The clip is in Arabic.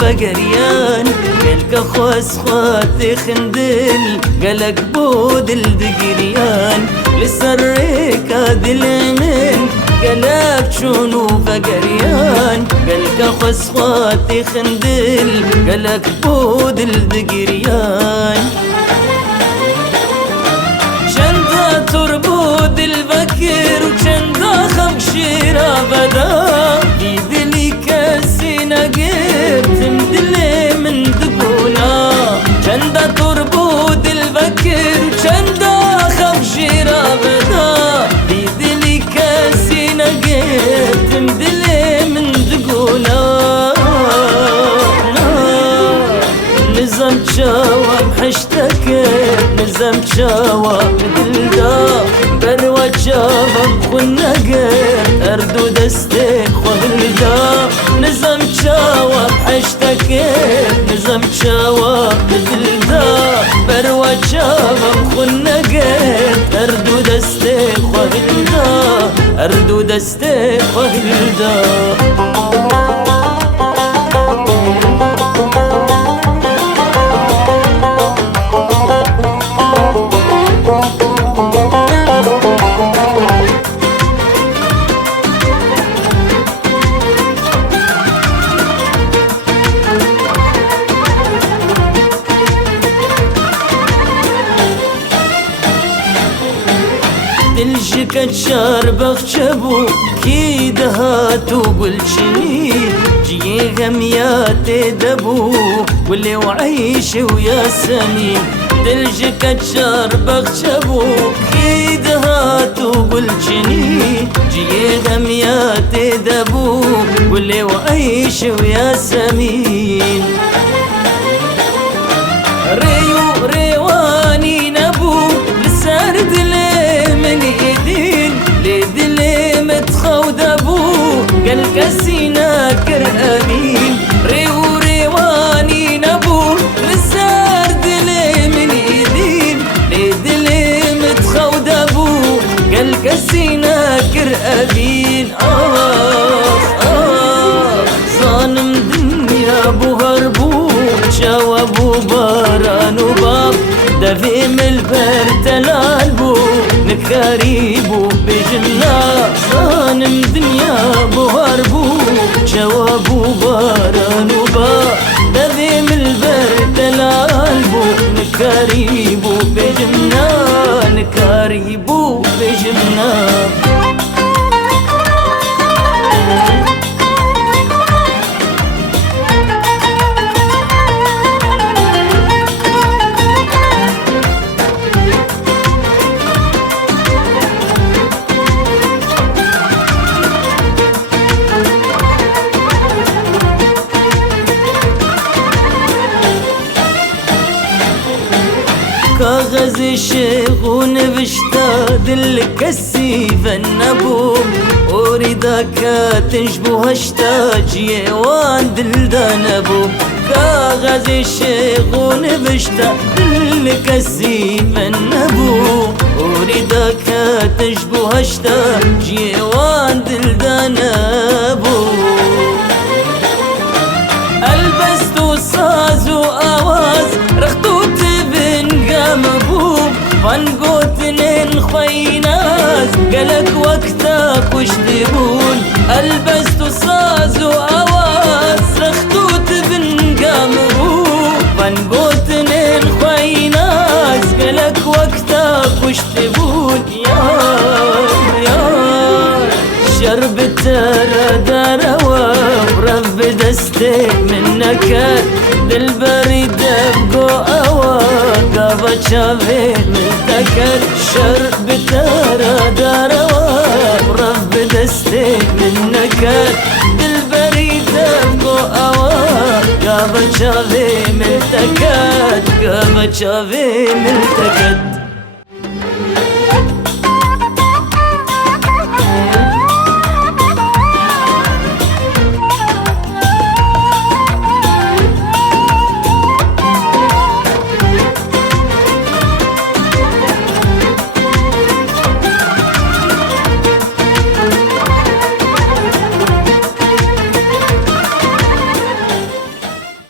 بقريان قالك أخوس خواتي خندل قالك بودل دقريان لسريك هادي العمين قالك شنو بقريان قالك أخوس خواتي خندل قالك بودل دقريان شندا تربود البكر وشندا خمشيرة بدا يدلي كاسينا قيب تمدلي من دقونا شندا تربود البكر وشندا خمشيرة بدا يدلي كاسينا قيب تمدلي من دقونا نظام جواب حشتك نظام جواب دلدا بروا جواب خلنا قير أردو دستك وهلدا نظام جواب حشتك نظام جواب دلدا بروا جواب خلنا قير أردو دستك وهلدا أردو دستك وهلدا دلجك تشاربخ شبو كيد هاتو قلشني جي غمياتي دبو واللي وعيش ويا سني دلجك تشاربخ شبو كيد هاتو قلشني جي غمياتي دبو واللي وعيش ويا سمين ريو ريواني نبو لسارد من ايدين لدلي متخود ابو قال كسينا كر امين ريو ريواني نبو لسار دلي من ايدين لدلي متخود ابو قال كسينا كر امين ظالم دنيا ابو هربو جوابو بارانو باب دفيم البرد الالبو نكاريبو بجنا صانم دنيا بوهربو جوابو بارانو با دفيم البرد الالبو نكاريبو بجنا نكاريبو بجنا كاغذ الشيخ ونبشتا دلك السيف النبو أريدك تنشبه هشتا جيوان دلدان أبو كاغذ الشيخ ونبشتا دلك السيف النبو أريدك تنشبه هشتا جيوان دلدان أبو البستو صاز وآواز رختو فانقوتنين خويناز قالك وقتك وش تبون البستو صاز وآواز رختوت بنقام بو فانقوتنين خويناز قالك وقتك وش تبون يا شرب ترى دروا ورب دستك منك دلبريد بقو أوا قابا شافي ملتكت شرب ترى دروا ورب دستك منك دلبريد بقو أوا قابا شافي ملتكت قابا شافي ملتكت